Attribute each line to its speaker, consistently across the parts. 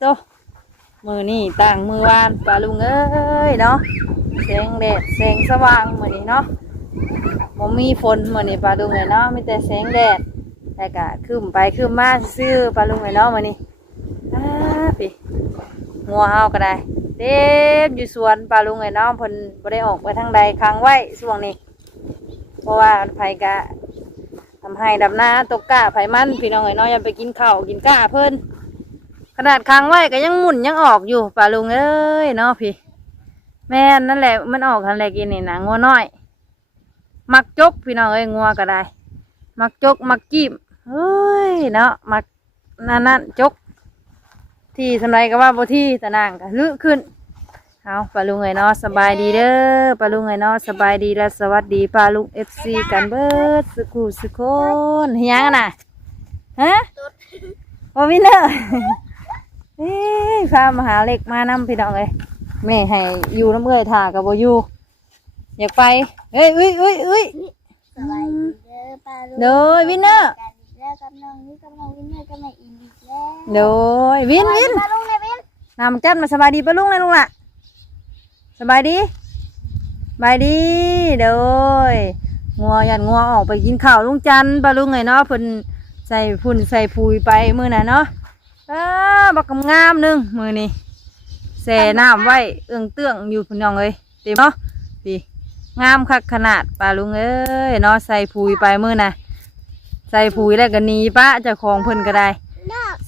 Speaker 1: โตมือนี่ต่างมือวานปลาลุงเอ้ยเนาะแสงแดดแสงสว่างมือนี่เนาะบ่มีฝนมือนี่ปลาลุงเลยเนาะมีแต่แสงแดดแต่ก็คืมไปคืมมาซื่อปลาลุงเลยเนาะมือนี่อ้าพี่งัวเฮาก็ได้เต็มอยู่สวนปลาลุงเลยเนาะเพิ่นบ่ได้ออกไปทางใดค้างไว้ช่วงนี้ เพราะว่าไผกะทำให้ดำนาตกกะไผมันพี่น้องเอ้ยเนาะยังไปกินข้าวกินก้าเพิ่น ขนาดค้างไว้ก็ยังหมุนยังออกอยู่ปลาลุงเอ้ยเนาะพี่ แม่นั่นแหละมันออกทันแหละกินนี่นะงัวน้อย มักจกพี่น้องเอ้ยงัวก็ได้ มักจกมักกีบเฮ้ยเนาะมักนั่นนั่นจก ที่สำไรก็ว่าบ่ที่ตะนางก็ลึขึ้นเอาปลาลุงไงเนาะสบายดีเด้อปลาลุงไงเนาะสบายดีและสวัสดีปลาลุงเอฟซีกันเบิดสุขุสุคนเฮียงอะน่ะฮะว่าวินเนอร์ เอ้ยพามาหาเล็กมานำพี่น้องเลยแม่ให้อยู่น้ำเอ้ยถ่ากับโบอยู่อยากไปเอ้ยอุ้ยอุ้ยอุ้ย
Speaker 2: สบายดีเด้อป้าลูก
Speaker 1: โดยวินเนอร์
Speaker 2: กันอีกแล้วกับน้องนี่กับน้องวินเนอร์ก็มาอีกอีกแล้ว
Speaker 1: โดยวินวิน
Speaker 2: ป้าลุงเลยวิน
Speaker 1: นำจัดมาสบายดีปะลุงเลยลุงล่ะสบายดีสบายดีเด้อยงัวยันงัวออกไปกินข้าวลุงจันทร์ปะลุงไงเนาะเพิ่นใส่พุ่นใส่ปุ๋ยไปมื้อน่ะเนาะ อ้าบักกำงามหนึงมื้อนี้แช่น้ำไว้เอื้องเตื้องอยู่พี่น้องเอ้ยเต็มเนาะพี่งามคักขนาดปลาลุงเอ้ยเนาะใส่ปุ๋ยไปมื้อน่ะใส่ปุ๋ยแล้วก็หนีปะเจ้าของเพิ่นก็ได้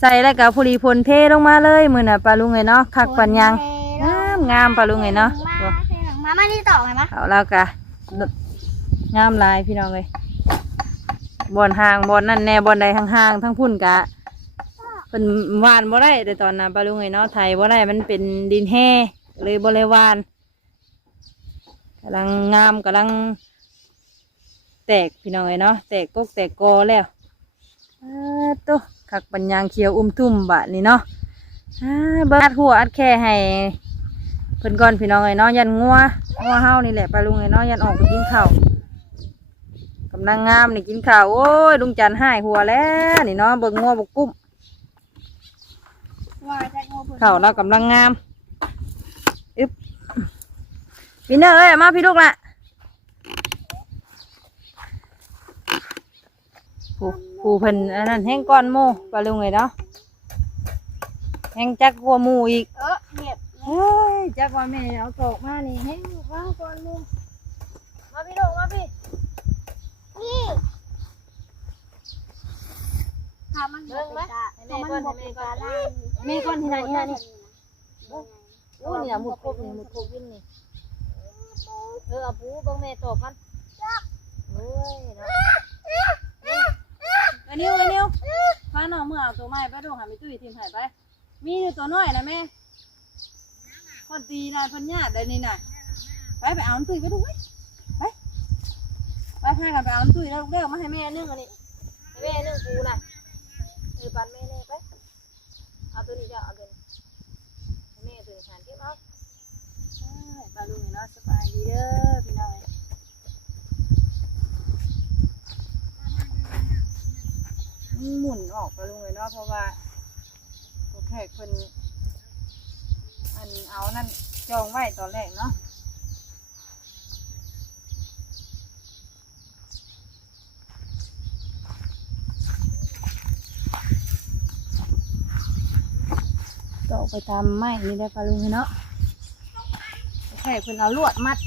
Speaker 1: ใส่แล้วก็ผู้ดีพลเทลงมาเลยมือน่ะปลาลุงไงเนาะคักปันยังงามงามปลาลุงไงเนาะ
Speaker 2: มาเทหลังมามาที่ต่อไงมะ
Speaker 1: เอาแล้วกะงามหลายพี่น้องเลยบอนห่างบอนนั่นแน่บอนใดห่างๆทั้งพุ่นกะ เป็นหวานบ่ได้แต่ตอนนั้นปลาลุงไงเนาะไทยบ่ได้มันเป็นดินแห่เลยบ่เลยหวานกำลังงามกำลัง แตกพี่น้องไงเนาะแตกกกแตกกอแล้วอ้าตัวคักปัญญางเขียวอุ้มทุ่มบะนี่เนาะอ่าเบิดอัดหัวอัดแค่ให้เพิ่นก่อนพี่น้องไงเนาะยันงัวงัวเฮานี่แหละปลาลุงไงเนาะยันออกไปกินข้าวกำลังงามนี่กินข้าวโอ้ยลุงจันทร์ให้หัวแล้วนี่เนาะเบิ่งงัวบกกุ้ม
Speaker 2: ว่าจะงูผุด
Speaker 1: ข้าวเรากำลังงามอึบพี่เนอร์เอ้ยมาพี่ลูกละผู้ผู้เพิ่นอันนั้นแห้งก้อนหมูปลาลุงไงเนาะแห้งจักกัวหมูอีก
Speaker 2: เออเงียบ
Speaker 1: เฮ้ยจักว่าแม่เอาตกมานี่แห้งว่างก้อนหมูมาพี่ลูกมาพี่
Speaker 2: ทำมันบอกไปจ้ะทำมันบอกไปจ้ะล่าง
Speaker 1: แม่ก้อนที่ไหนที่ไหนนี่โอ้นี่นะหมุดครบนี่หมุดครบวินนี่เออเอาปูเบิ่งแม่ตอบกันเฮ้ยเนาะไอ้นิ้วไอ้นิ้วฟ้าน้อเมื่อเอาตัวไม้ไปดูหาไม่ตุ้ยทีมหายไป มีอยู่ตัวน้อยนะแม่คนตีนายพันญาติได้นี่น่ะไปไปเอาน้ำตุ้ยไปดูไว้ไปไปพากันไปเอาน้ำตุ้ยแล้วเร็วมาให้แม่นึ่งอันนี้ให้แม่นึ่งปูน่ะ เออปันแม่นี่ไปเอาตัวนี้จะเอาตัวนี้ให้แม่ตัวนี้หันเก็บเอาใช่ปลาลุงนี่เนาะสบายดีเด้อพี่น้องเอ้ยหมุนออกปลาลุงเลยเนาะเพราะว่าโอเคคนอันเอานั่นจองไว้ตอนแรกเนาะ ก็เอาไปทำไม้นี่ได้ปลาลุงเนาะโอเคคนเอาลวดมัด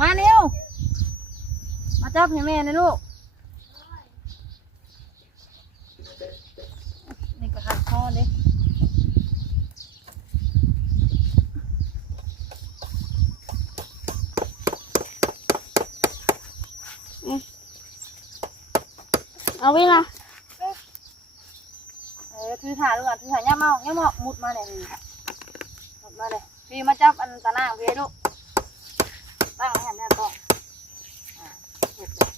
Speaker 1: มาเร็ว มาจับให้แม่นะลูก นี่ก็หักคอเลย
Speaker 2: เอาไว้ละ
Speaker 1: เออ ถือถ่าดูก่อนถือถ่าย่าเมาย่าเมามุดมาเลยมุดมาเลยพี่มาจับอันตะนางพี่ให้ลูกตั้งให้หันหน้าก่อนอ่าเก็บเลย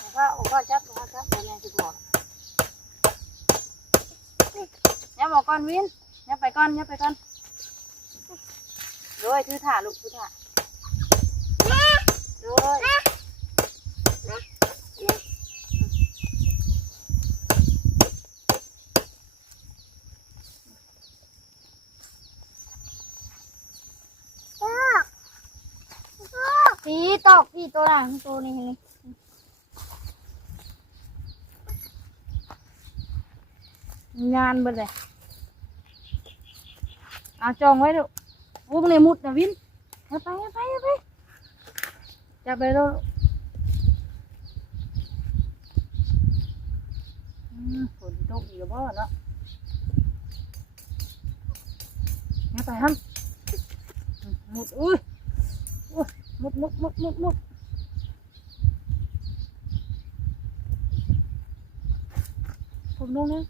Speaker 1: ผมว่าผมว่าจับผมว่าจับเดี๋ยวแม่จะบอกย่าบอกก่อนวินย่าไปก่อนย่าไปก่อน โดยถือถ่าลูกถือถ่าโดย
Speaker 2: พี่ตอกพี่ตัวหลังตัวนี้นี่
Speaker 1: งานเบิดเลยเอาจองไว้ดูวงในมุดนะวินเอาไปเอาไปเอาไปจับไปดูอืมฝนตกอีกแล้วบ่เนาะเอาไปฮัมมุดอุ้ย อุ้ยมุดมุดมุดมุดมุดผมลงนะ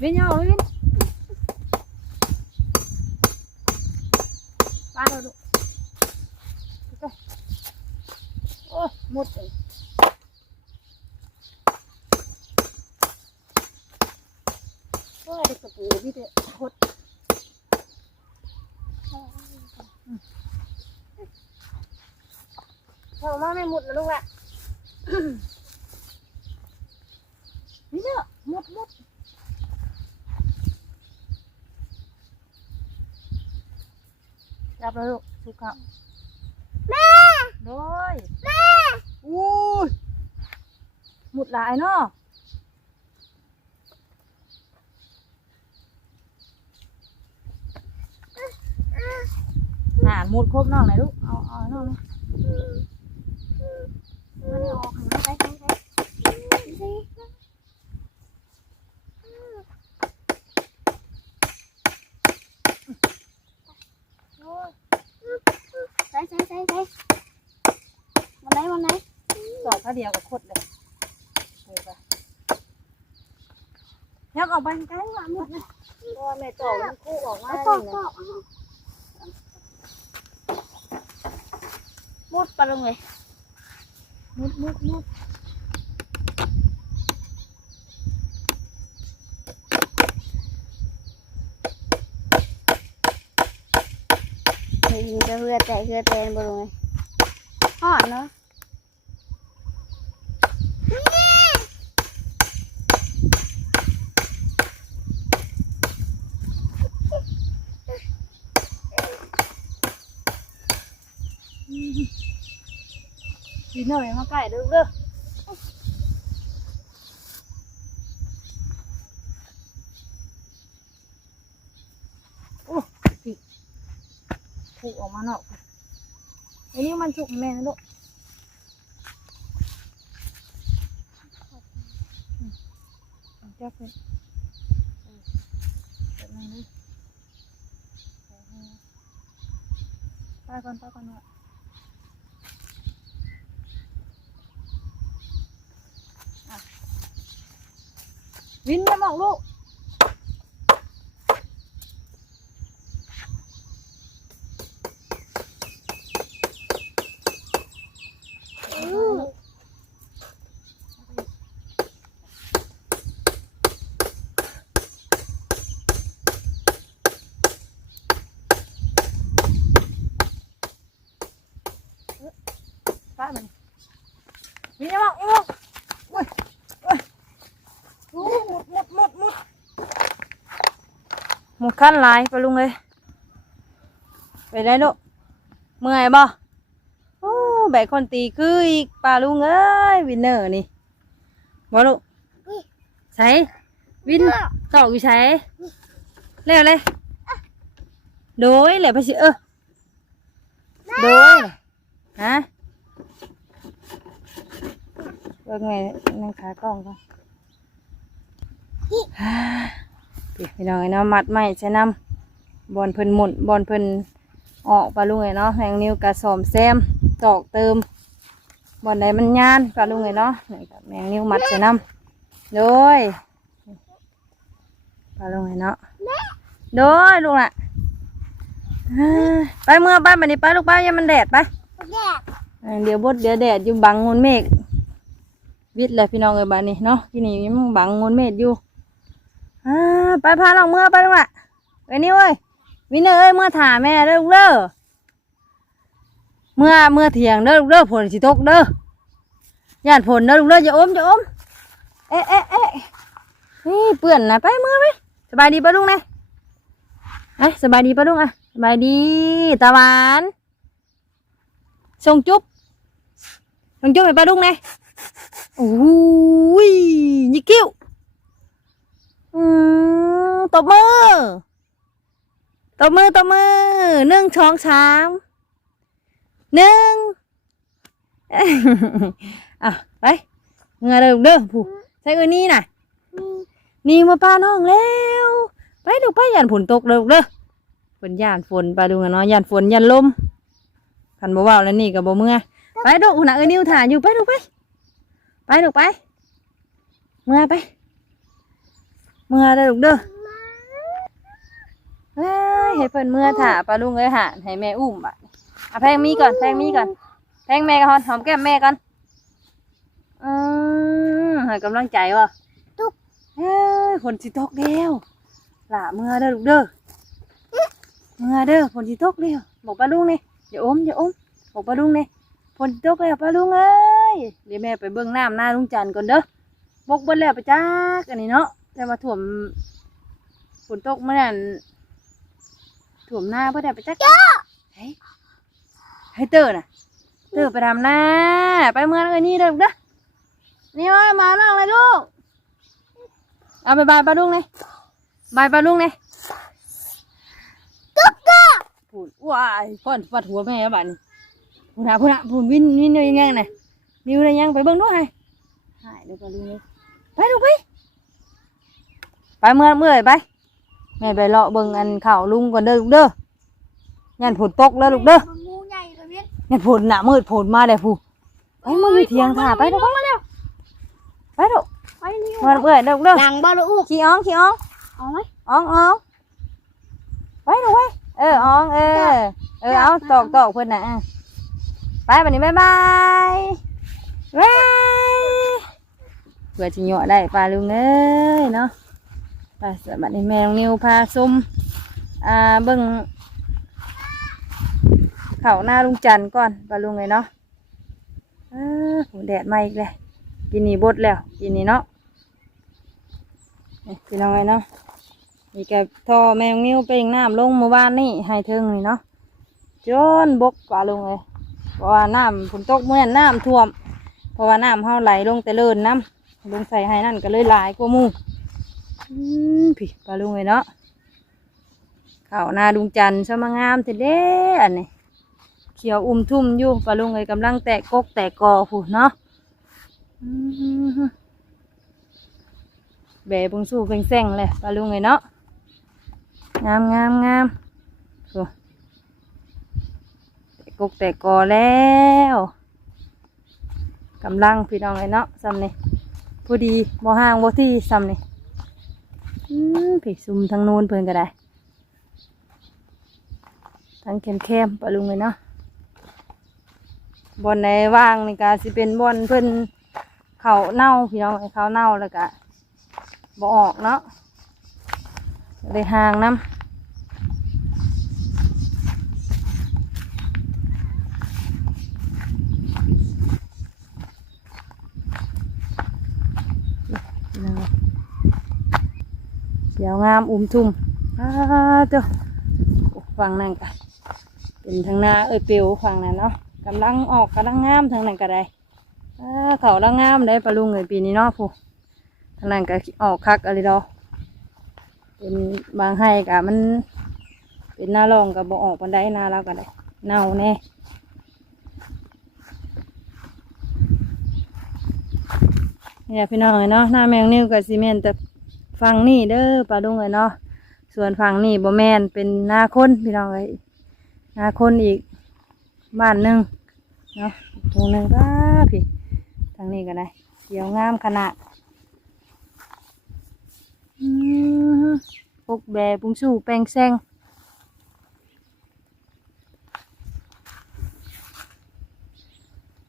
Speaker 1: Vinh nhau Vinh Ba rồi đủ Ok Ôi, một ลูกสุขะแม่โดยแม่อู้ยหมุดหลายเนาะหนานหมุดครบน้องไหนลูกเอาเอาน้องนะมันออกนะไปไปไปโอ้ย
Speaker 2: ใส่ใส่ใส่ใส่วันไหนวันไหน
Speaker 1: สอด เขาเดียวกับคดเลยเออไปยักออกไปไกลหวานหมดเลย
Speaker 2: เพราะว่าแม่ตอกมันคู่ออกมา
Speaker 1: ตอก
Speaker 2: เลย
Speaker 1: ต
Speaker 2: นะ
Speaker 1: อก
Speaker 2: มุดไปลงเลย
Speaker 1: มุดมุดมุด
Speaker 2: เฮ้ยจะเหือแต่เหือแต่ไปลงเลยห่อนเนาะ
Speaker 1: ดีหน่อยมาไก่เด้อเด้อโอ้ผิดผูกออก มานอกอันนี้มันสุกแม่นะลูกอืมเอาจับเลยเออเดี๋ยวนั่งดิไปก่อนไปก่อนเนาะ วินอย่ามองลูกป้ามันวินอย่ามองลูกโอ้ยโอ้ยโอ้ยหมดหมดหมดหมดหมด ขั้นหลายไปลุงเลยไปได้ลูกเมื่อยบ่โอ้แบกคนตีคืออีกปลาลุงเอ้ยวินเนอร์นี่บ่ลูกใส่วินตอกอยู่ใส่เร็วเลยโดยแหละไปสิเออโดยฮะเบิ่งไงนั่งขากล้องก่อน พี่น้องไอ้เนาะมัดไม้ใช้น้ำบอลเพิ่นหมุนบอลเพิ่นออกปลาลุงไอ้เนาะแมงนิ้วกระสอมแซมตอกเติมบอลใดมันยานปลาลุงไอ้เนาะนี่กับแมงนิ้วมัดใช้น้ำโดยปลาลุงไอ้เนาะโดยลุงอะไปเมื่อบ้านบันนี้ไปลูกไปย่ามันแดดไป
Speaker 2: แยก
Speaker 1: อ่าเดี๋ยวบดเดี๋ยวแดดอยู่บังงูเมฆวิทย์เลยพี่น้องเอ้ยบ้านนี้เนาะที่นี่ยังบังงูเมฆอยู่ อ่าไปพาลองเมื่อไปลงละไปนี่เว้ยวินเนอร์เอ้ยเมื่อถ่าแม่เด้อลูกเด้อเมื่อเมื่อเถียงเด้อลูกเด้อฝนสิตกเด้อย่านฝนเด้อลูกเด้ออย่าอมอย่าอมเอ๊ะเอ๊ะเอ๊ะนี่เปื่อนนะไปเมื่อไปสบายดีปะลุงนี่ยเอ้สบายดีปะลุงอะสบายดีตาหวานส่งจุ๊บส่งจุ๊บให้ปะลุงนี่ยโอ้ยยี่กิ้ว อืมตบมือ ตบมือ ตบมือหนึ่งช้องสามหนึ่งอะไปเงาเด้อเด้อผู้ใช้เอ้ยนี่น่ะ นี่มาป้าน้องแล้ว ไปดูไปยันฝนตกเด้อเด้อฝนย่านฝนไปดูกันเนาะยันฝนยันลมคันบ่เว้าแล้วนี่ก็บ่เมื่อไปดูหนน่ะเอ้ยนิ้วถ่านอยู่ไปดูไป ไปดูไป เมื่อไป เมื่อเด้อลูกเด้อเอ้ยให้เพิ่นเมื่อถ่าปลาลุงเอ้ยหาให้แม่อุ้มบัดนี้อะแพงมีก่อนแพงมีก่อนแพงแม่ก่อนหอมแก้มแม่ก่อนอืมให้กำลังใจวะ
Speaker 2: ตุ๊บ
Speaker 1: เอ้ยฝนสิตกแล้วล่ะเมื่อเด้อลูกเด้อเมื่อเด้อฝนสิตกแล้วบอกปลาลุงนี่อย่าอมอย่าอมบอกปลาลุงนี่ฝนสิตกแล้วปลาลุงเอ้ยเดี๋ยวแม่ไปเบิ่งน้ำหน้าลุงจันทร์ก่อนเด้อบกเบิ่แล้วไปจักอันนี้เนาะ แต่มาถ่วมฝนตกเมื่อนั้นถ่วมหน้าเพื่อได้ไปจักเฮ้ยให้เตอร์น่ะ เตอร์ไปทำหน้า ไปเมื่อไอ้นี่เด้อลูกเด้อนี่ว่ามาล่างเลยลูก เอาไปบายปลาลุงเลยบายปลาลุงเลย
Speaker 2: ตุ๊กตา
Speaker 1: พูดว้ายพ่อนปัดหัวแม่บ้านนี้พูดหาพูดหาพูดวินวินยังไงน่ะนิวได้ยังไปเบิ่งด้วยให้หายเดี๋ยวปลาลุงเลยไปลูกไป ไปเมื่อเมื่อยไปแม่ไปเลาะเบิ่งอันข่าวลุงก่อนเด้อลูกเด้องานฝนตกแล้วลูกเด้อ
Speaker 2: มันงูใหญ่เลยเว้ย
Speaker 1: งานฝนหนามืดฝนมาเลยผู้ไปมาอยู่เทียงค่ะไปเด้อไปเร็วไปเด้อ
Speaker 2: ไปนี่
Speaker 1: มาเมื่อยเด้อลูกเด้อ
Speaker 2: ดังบ่ลูก
Speaker 1: ขี้อ้องขี้อ้อง
Speaker 2: เอาไหม
Speaker 1: อ้องอ้องไปเด้อไปเอออ้องเออเออเอาตอกตอกเพิ่นน่ะอะไปบัดนี้บ๊ายบายบ๊ายบายเพื่อจะเหยาะได้ปลาลุงเอ้ยเนาะ ไปสวัสดีแมวนิวพาซุมอ่าเบิ่งเขาหน้าลุงจันก่อนปลาลุงเลยเนาะอ่าโหแดดมาอีกเลยกินนี่บดแล้วกินนี่เนาะนี่พี่น้องเลยเนาะมีแกท่อแมวนิวเป่งน้ำลงเมื่อวานนี่ให้เทิงนี่เนาะจนบกปลาลุงเลยเพราะว่าน้ำฝนตกเมื่อนั้นน้ำท่วม เพราะว่าน้ำเฮาไหลลงแต่เลินน้ำลงใส่ให้นั่นก็เลยหลายกว่ามู่อืม พี่ปลาลุงเลยเนาะข้าวนาดุงจันทร์ซะมางามแต่เด้อันนี้เขียวอุ้มทุ่มอยู่ปลาลุงเลยกำลังแตกกกแตกกอผู้เนาะอืมแบะบุงสู้เพ่งแซงเลยปลาลุงเลยเนาะงามงามงามโอ้แตกกกแตกกอแล้วกำลังพี่น้องเลยเนาะซ้ำนี่พอดีบ่ห่างบ่ที่ซ้ำนี่ ผีซุ่มทางโน้นเพิ่นก็ได้ทางเข้มเข้มๆปะลุงเลยเนาะบอนในว่างนี่ก็สิเป็นบอนเพิ่นเขาเน่าพี่น้องเขาเน่าแล้วก็บ่ออกเนาะเลยห่างน้ำพี่น้องเอ้ย เขียวงามอุ้มทุ่มอ้าเจ้าโอ้ฟังนั่นกันเป็นทางหน้าเอ้ยเปียวฟังนั่นเนาะกำลังออกกำลังงามทางนั้นก็ได้เขาลังงามได้ปลาลุงเลยปีนี้เนาะผู้ทางนั้นก็ออกคักอะไรดอกเป็นบางให้กะมัน เป็นหน้ารองกับบ่ออกปันไดหน้าเราก็ได้เน่าแน่นี่แหละพี่น้องเอ้ยเนาะหน้าแมงนิ้วกับซีเมนต์แต่ ฝั่งนี่เด้อปลาดุงเลยเนาะส่วนฝั่งนี่บ่แมนเป็นนาคนพี่น้องเอ้ยนาคนอีกบ้านหนึ่งเนาะตรงหนึ่งก็พี่ทางนี้ก็ได้เขียวงามขนาดอืมปุกแบปุงสู้แปงแซง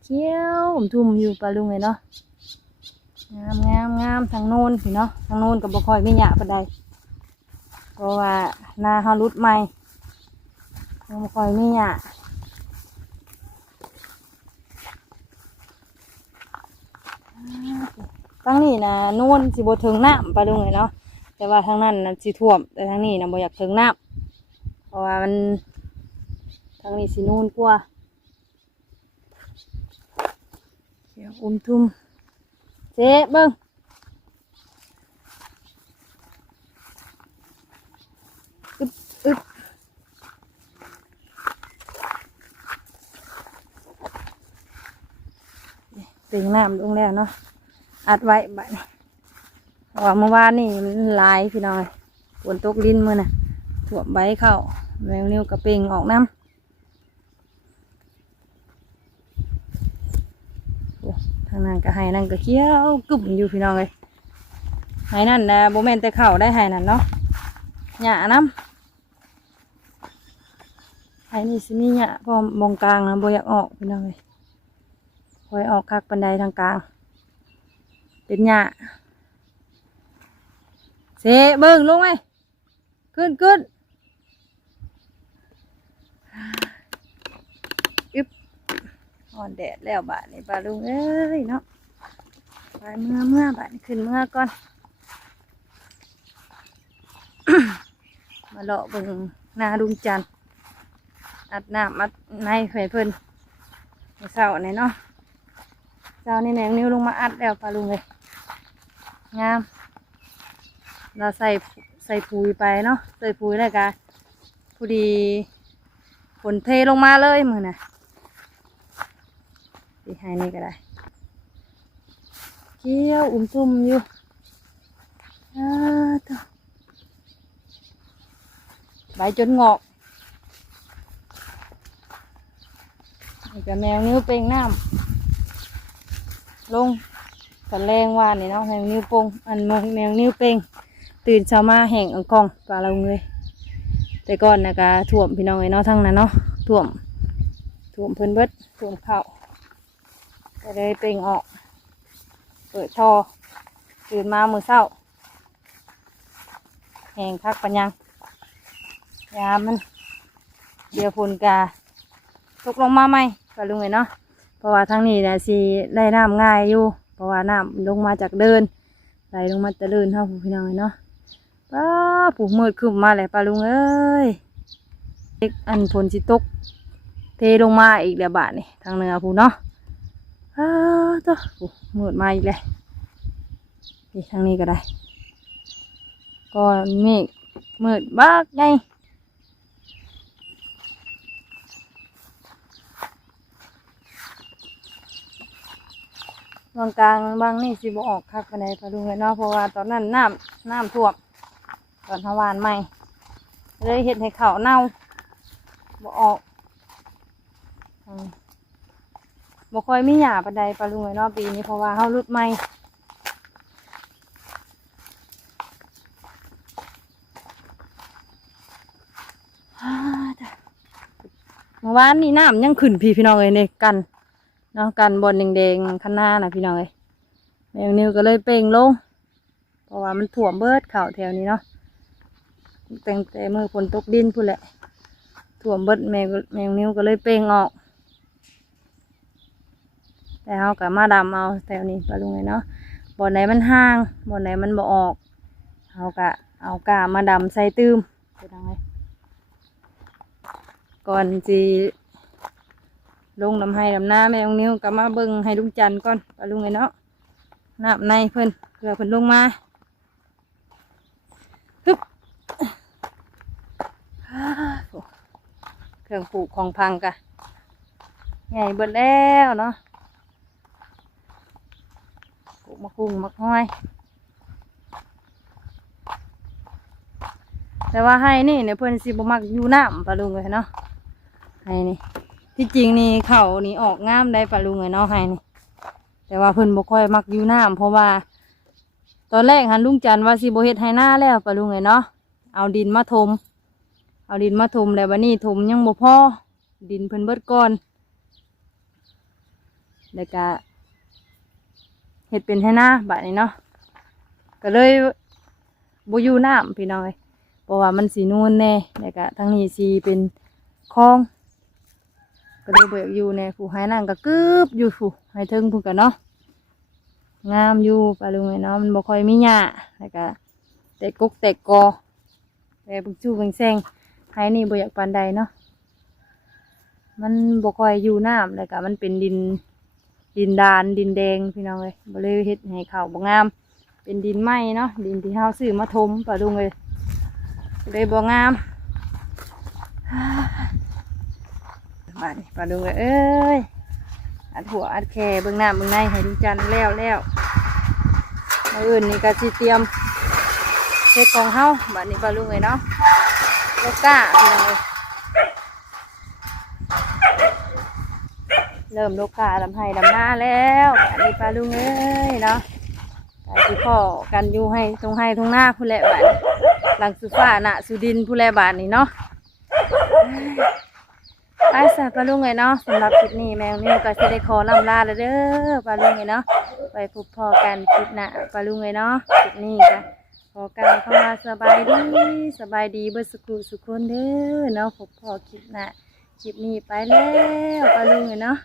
Speaker 1: เขียวผมทุ่มอยู่ปลาลุงเลยเนาะ งามงามงามทางโน้นสิเนาะทางโน้นกับบ่คอยมีหยาปานใดเพราะว่านาเฮารุดใหม่ยังบ่คอยมีหยาทั้งนี้นะโน่นสิบ่ถึงน้ำไปลุงเลยเนาะแต่ว่าทางนั้นนะสิท่วม แต่ทางนี้นะบ่อยากถึงน้ำเพราะว่ามันทางนี้สินู่นกว่าเดี๋ยวอุ้มทุ่ม เจ๊เบิ้งอึบอึบเต็งน้ำลงแล้วเนาะอัดไว้บัดว่าเมื่อวานนี่มันลายพี่น้อยฝนตกลิ้นมือน่ะถ่วมใบเข้าแมวนิ้วกระเปงออกน้ำโอ้ทางนั้นก็ให้นั่นก็เคี้ยวกึ่มอยู่พี่น้องเลยให้นั่นนะโบแมนแต่เข่าได้ให้นั่นเนาะหยาน้ำให้นี่สิมีหยาพอมองกลางนะโบอยากออกพี่น้องเลยคอยออกคักบันไดทางกลาง เป็นหยาเสเบิ่งลงไหมขึ้นขึ้นอึบ อ่อนแดดแล้วบาดนี่ปลาลุงเอ้ยเนาะไปเมื่อเมื่อบาดขึ้นเมื่อก่อน มาเลาะบิ่งนาดุงจันอัดน้ำอัดในไฟเพิ่นมื้อเช้านี่เนาะเช้านี่แนงนิ้วลงมาอัดแล้วปลาลุงเลยงาม เราใส่ใส่ปุ๋ยไปเนาะใส่ปุ๋ยแล้วกันพอดีฝนเทลงมาเลยมือน่ะ ดีให้นี่ก็ได้ เกี้ยวอุ้มซุ่มอยู่อ้าตัวใบจนงอกนี่ก็แมวนิ้วเป่งน้ำลงตอนแรงว่านี่เนาะแมวนิ้วโป้งอันแมวแมวนิ้วเป้งตื่นเช้ามาแห่งอังกองปลาเราเงยแต่ก่อนนะกะท่วมพี่น้องไอ้เนาะทั้งนั้นเนาะท่วมท่วมเพิ่นเบิดท่วมเข้า ก็เลยเป่งออก เปิดท่อตื่นมามือเศร้าแห่งคักปัญญังยามัน เดี๋ยวฝนกาตกลงมาไหมปลาลุงไอ้เนาะเพราะว่าทั้งนี้นะสิได้น้ำง่ายอยู่ เพราะว่าน้ำลงมาจากเดินไหลลงมาจะเดินเท่าผู้พี่น้องเลยเนาะป้าผูมืดขึ้นมาเลยปลาลุงเอ้ยเด็กอันฝนสิตก เทลงมาอีกแล้วบาทนี่ทางเหนือผู้เนาะ อ้าตัวผูมืดมาอีกเลยนี่ทางนี้ก็ได้ก็เมฆมืดบักไงบางกลางบางนี่สิบออกคักไปไหนใดปลาลุงเลยเนาะเพราะว่าตอนนั้นน้ำน้ำท่วมตอนทวานใหม่เลยเห็ดให้เขาเน่าบ่ออกอ บ่ค่อยมีหยาปานใดปลาลุงเลยเนาะปีนี้เพราะว่าเขารุดใหม่ฮ่าจ้ะเมื่อวานนี่น้ำยังขึ้นพี่พี่น้องเลยในกันเนาะกันบอลแดงๆข้างหน้านะพี่น้องเอ้ยแมวนิวก็เลยเป่งลงเพราะว่ามันถ่วมเบิดเข่าแถวนี้เนาะแต่งแต่มือฝนตกดินพูดแหละถ่วมเบิดแมวแมวนิวก็เลยเป่งออก แต่เขาก็มาดำเอาแถวนี้ปลาลุงเลยเนาะบ่อนไหนมันห่างบ่อนไหนมันบ่ออกเขาก็เอากามาดำใส่ตื้มพี่น้องเอ้ยก่อนจีลงน้ำให้น้ำหน้าแม่องนิ้วกลับมาเบิ่งให้ลุงจันก่อนปลาลุงไงเนาะน้ำในเพิ่นเพื่อเพิ่นลงมาฮึบฮ่าโอ้เครื่องปลูกของพังกะใหญ่เบิดแล้วเนาะ มะกุ้งมะห้อย แต่ว่าให้นี่เนี่ยเพิ่อนสิบมักอยู่น้ำปลาลุงเลยเนาะให้นี่ ที่จริงนี่เขานี่ออกงามได้ปลาลุงเลยเนาะให้นี่ แต่ว่าเพิ่อนบ่ค่อยมักอยู่น้ำเพราะว่า ตอนแรกหันลุงจันว่าสิบ่เฮ็ดให้หน้าแล้วปลาลุงเลยเนาะเอาดินมาถมเอาดินมาถมแล้วบัดนี้ถมยังบ่พอดินเพิ่นเบิดก่อนแล้วก็ เฮ็ดเป็นให้หน้าบัดนี้เนาะก็เลยบ่อยู่น้ำพี่น้องเอ้ยเพราะว่ามันสีนูนแน่แล้วก็ทั้งนี้สีเป็นคลอง ก็เลยเบ่อยากอยู่แน่ผู้ให้นั่งก็กึบอยู่ผู้ให้เทิงผู้กันเนาะงามอยู่ปลาลุงเอ้ยเนาะมันบ่ค่อยมีหญ้าแล้วก็แต่กุกแต่กอแต่บึกจู้บึงแซงให้นี่บ่อยากปานใดเนาะมันบ่ค่อยอยู่น้ำแล้วก็มันเป็นดิน ดินดานดินแดงพี่น้องเลยบ่เลยเฮ็ดให้เขาวบ่งาม เป็นดินไหม้เนาะดินที่เฮาซื้อมาถมปลาดุงเลยเลยบ่งามบานี้ปลาดุงเลยเอ้ยอัดหัวอัดแขเบื้องหน้าเบื้องในให้ดูจันแล้วแล้วมื้ออื่นนี่ก็สิเตรียมเฮ็ดของเฮาบาดนี้ปลาดุงเลยเนาะโลกก้าพี่น้องเลย เริ่มลูกค้าลำไห้ลำหน้าแล้วอันนี้ปลาลุงเอ้ยเนาะการที่พ่อกันอยู่ให้ตรงให้ตรงหน้าผู้แลบาทนี้หลังสุฟ้าหนะสุดินผู้แลบาทนี่เนาะไปสะปลาลุงเลยเนาะสำหรับคลิปนี้แมวนี่ก็จะได้ขอลำลาแล้วเด้อปลาลุงเลยเนาะไปพบพอกันคลิปหน้าปลาลุงเลยเนาะคลิปนี้ก็ขอกันเข้ามาสบายดีสบายดีเบิดสุขุสุขคนเด้อเนาะพบพอคลิปหน้าคลิปนี้ไปแล้วปลาลุงเลยเนาะ